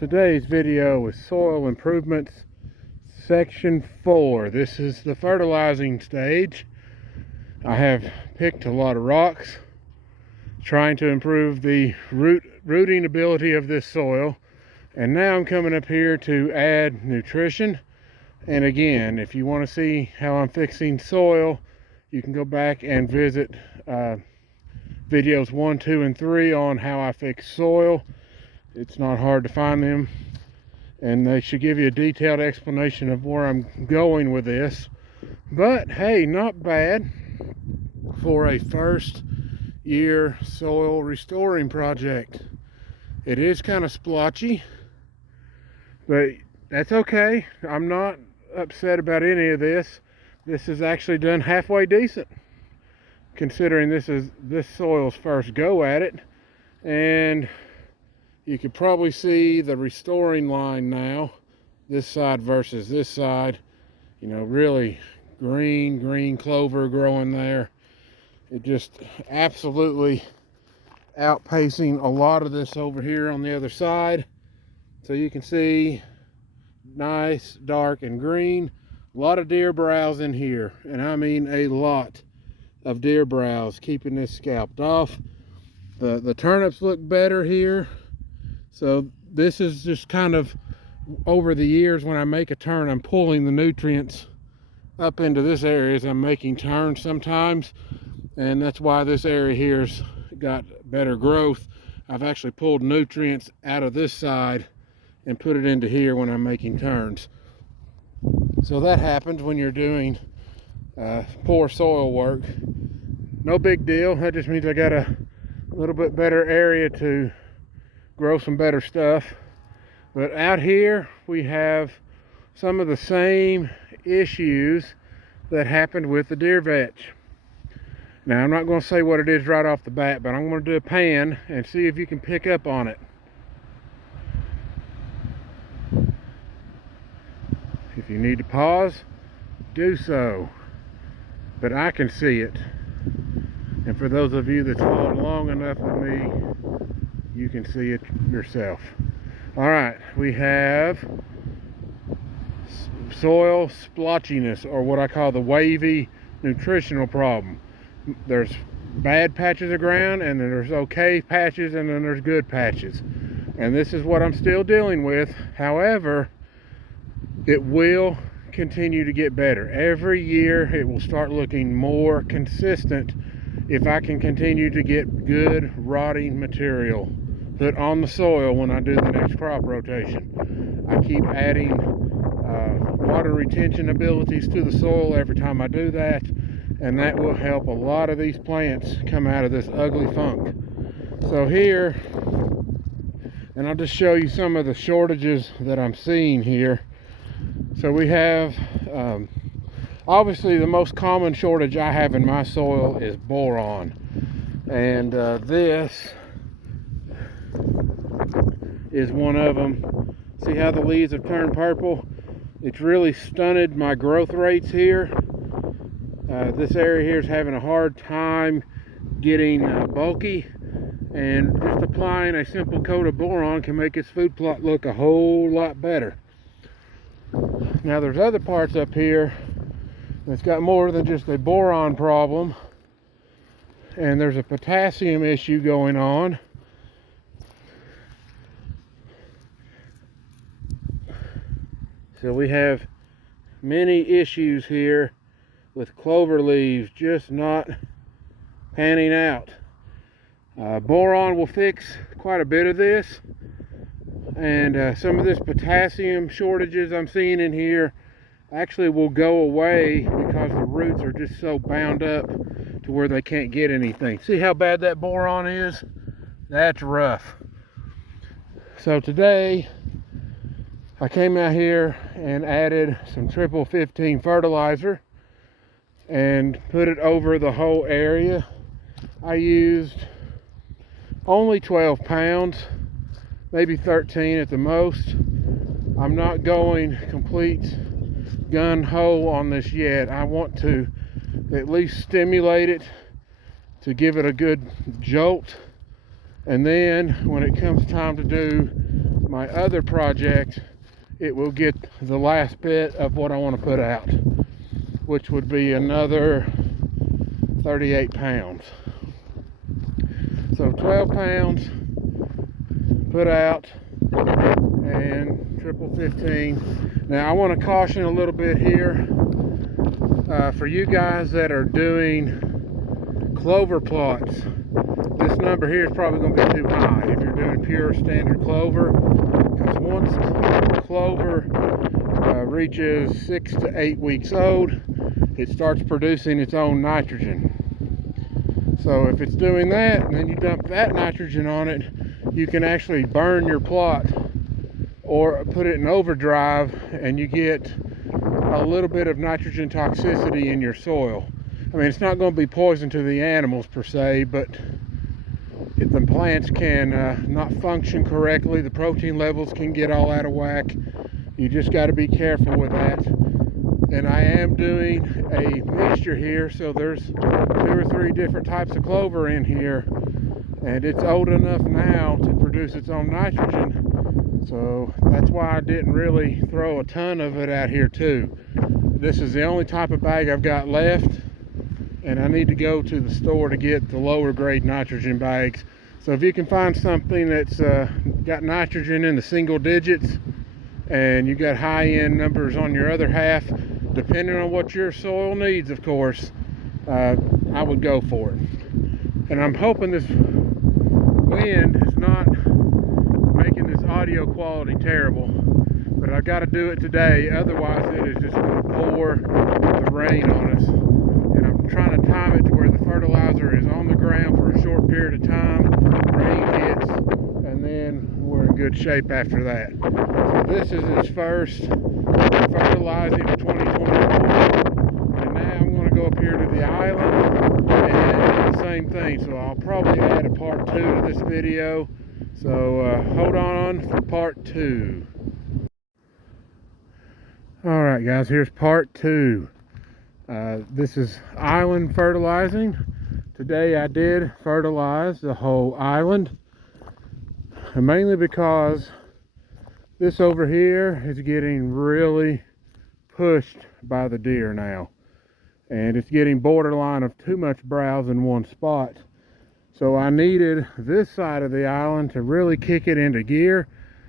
Today's video is soil improvements section 4. This is the fertilizing stage. I have picked a lot of rocks trying to improve the rooting ability of this soil, and now I'm coming up here to add nutrition. And again, if you want to see how I'm fixing soil, you can go back and visit videos 1, 2, and 3 on how I fix soil. It's not hard to find them, and they should give you a detailed explanation of where I'm going with this. But hey, not bad for a first year soil restoring project. It is kind of splotchy, but that's okay. I'm not upset about any of this. This is actually done halfway decent, considering this is this soil's first go at it. And you can probably see the restoring line now, this side versus this side. You know, really green clover growing there. It just absolutely outpacing a lot of this over here on the other side. So you can see nice dark and green. A lot of deer browse in here, and I mean a lot of deer browse, keeping this scalped off. The turnips look better here. So this is just kind of over the years, when I make a turn, I'm pulling the nutrients up into this area as I'm making turns sometimes, and that's why this area here's got better growth. I've actually pulled nutrients out of this side and put it into here when I'm making turns. So that happens when you're doing poor soil work. No big deal. That just means I got a little bit better area to grow some better stuff. But out here we have some of the same issues that happened with the deer vetch. Now, I'm not going to say what it is right off the bat, but I'm going to do a pan and see if you can pick up on it. If you need to pause, do so. But I can see it. And for those of you that's followed long enough with me, you can see it yourself. All right, we have soil splotchiness, or what I call the wavy nutritional problem. There's bad patches of ground, and then there's okay patches, and then there's good patches. And this is what I'm still dealing with. However, it will continue to get better. Every year it will start looking more consistent if I can continue to get good rotting material put on the soil when I do the next crop rotation. I keep adding water retention abilities to the soil every time I do that, and that will help a lot of these plants come out of this ugly funk. So here, and I'll just show you some of the shortages that I'm seeing here. So we have, obviously the most common shortage I have in my soil is boron. And this is one of them. See how the leaves have turned purple? It's really stunted my growth rates here. This area here is having a hard time getting bulky, and just applying a simple coat of boron can make its food plot look a whole lot better. Now there's other parts up here that's got more than just a boron problem, and there's a potassium issue going on. So we have many issues here with clover leaves just not panning out. Boron will fix quite a bit of this, and some of this potassium shortages I'm seeing in here actually will go away because the roots are just so bound up to where they can't get anything. See how bad that boron is? That's rough. So today I came out here and added some triple 15 fertilizer and put it over the whole area. I used only 12 pounds, maybe 13 at the most. I'm not going complete gun-ho on this yet. I want to at least stimulate it to give it a good jolt, and then when it comes time to do my other project, it will get the last bit of what I want to put out, which would be another 38 pounds. So 12 pounds put out and triple 15. Now I want to caution a little bit here for you guys that are doing clover plots. This number here is probably going to be too high if you're doing pure standard clover, because once clover reaches 6 to 8 weeks old, it starts producing its own nitrogen. So if it's doing that and then you dump that nitrogen on it, you can actually burn your plot or put it in overdrive, and you get a little bit of nitrogen toxicity in your soil. I mean, it's not going to be poison to the animals per se, but the plants can not function correctly. The protein levels can get all out of whack. You just got to be careful with that. And I am doing a mixture here, so there's 2 or 3 different types of clover in here, and it's old enough now to produce its own nitrogen. So that's why I didn't really throw a ton of it out here too. This is the only type of bag I've got left, and I need to go to the store to get the lower grade nitrogen bags. So if you can find something that's got nitrogen in the single digits, and you got high-end numbers on your other half, depending on what your soil needs, of course, I would go for it. And I'm hoping this wind is not making this audio quality terrible, but I've got to do it today, otherwise it is just going to pour the rain on us. And I'm trying to time it to where the fertilizer is on the ground for a short period of time, rain hits, and then we're in good shape after that. So this is its first fertilizing of 2024, and now I'm going to go up here to the island and do the same thing. So I'll probably add a part 2 to this video, so hold on for part 2. Alright guys, here's part 2. This is island fertilizing. Today I did fertilize the whole island, and mainly because this over here is getting really pushed by the deer now, and it's getting borderline of too much browse in one spot. So I needed this side of the island to really kick it into gear.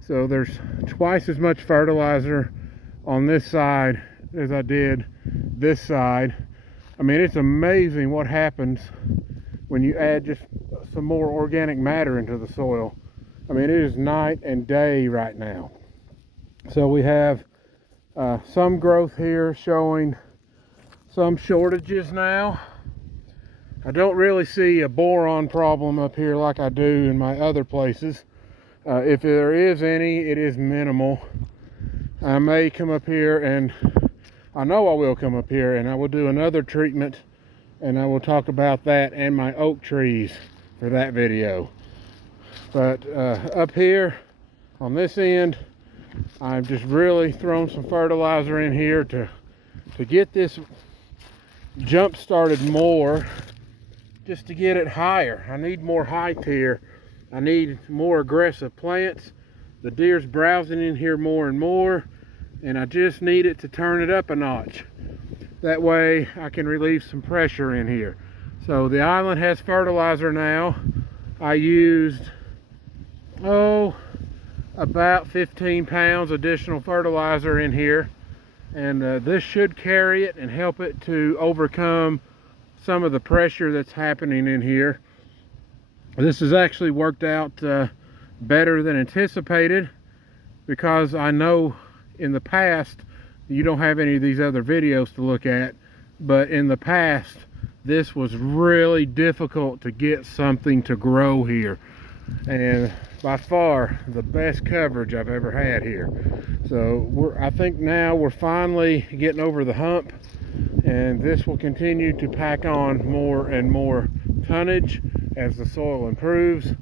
So there's twice as much fertilizer on this side as I did this side. I mean, it's amazing what happens when you add just some more organic matter into the soil. I mean, it is night and day right now. So we have some growth here showing some shortages now. I don't really see a boron problem up here like I do in my other places. If there is any, it is minimal. I may come up here, and I know I will come up here, and I will do another treatment, and I will talk about that and my oak trees for that video. But up here on this end, I've just really thrown some fertilizer in here to get this jump started more, just to get it higher. I need more height here. I need more aggressive plants. The deer's browsing in here more and more, and I just need it to turn it up a notch. That way I can relieve some pressure in here. So the island has fertilizer now. I used about 15 pounds additional fertilizer in here, and this should carry it and help it to overcome some of the pressure that's happening in here. This has actually worked out better than anticipated, because I know in the past, you don't have any of these other videos to look at, but in the past this was really difficult to get something to grow here, and by far the best coverage I've ever had here. So I think now we're finally getting over the hump, and this will continue to pack on more and more tonnage as the soil improves,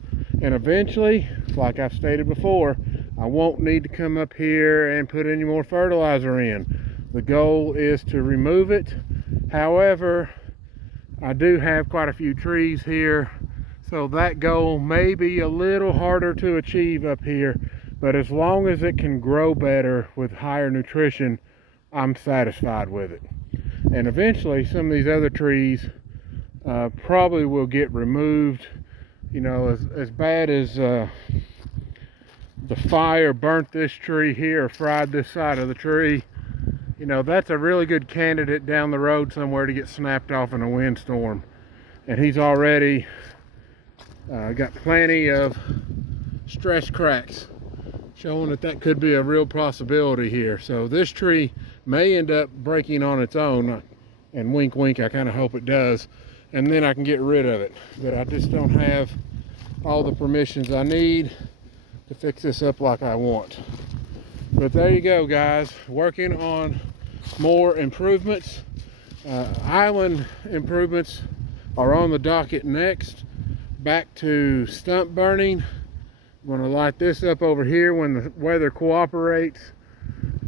and eventually, like I've stated before, I won't need to come up here and put any more fertilizer in. The goal is to remove it. However, I do have quite a few trees here, so that goal may be a little harder to achieve up here, But as long as it can grow better with higher nutrition, I'm satisfied with it. And eventually some of these other trees probably will get removed. You know, as bad as the fire burnt this tree here, or fried this side of the tree, you know, that's a really good candidate down the road somewhere to get snapped off in a windstorm. And he's already got plenty of stress cracks, showing that that could be a real possibility here. So this tree may end up breaking on its own, and wink wink, I kind of hope it does, and then I can get rid of it. But I just don't have all the permissions I need to fix this up like I want. But there you go, guys, working on more improvements. Island improvements are on the docket next. Back to stump burning. I'm going to light this up over here when the weather cooperates,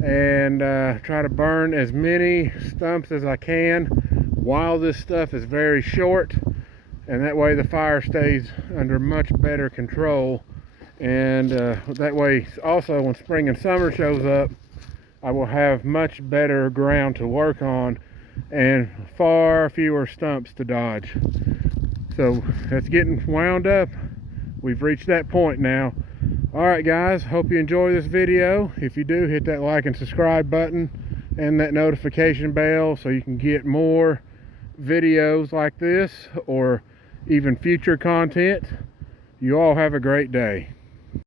and try to burn as many stumps as I can while this stuff is very short, and that way the fire stays under much better control. And that way also when spring and summer shows up, I will have much better ground to work on and far fewer stumps to dodge. So that's getting wound up. We've reached that point now. Alright guys, hope you enjoy this video. If you do, hit that like and subscribe button and that notification bell so you can get more videos like this or even future content. You all have a great day.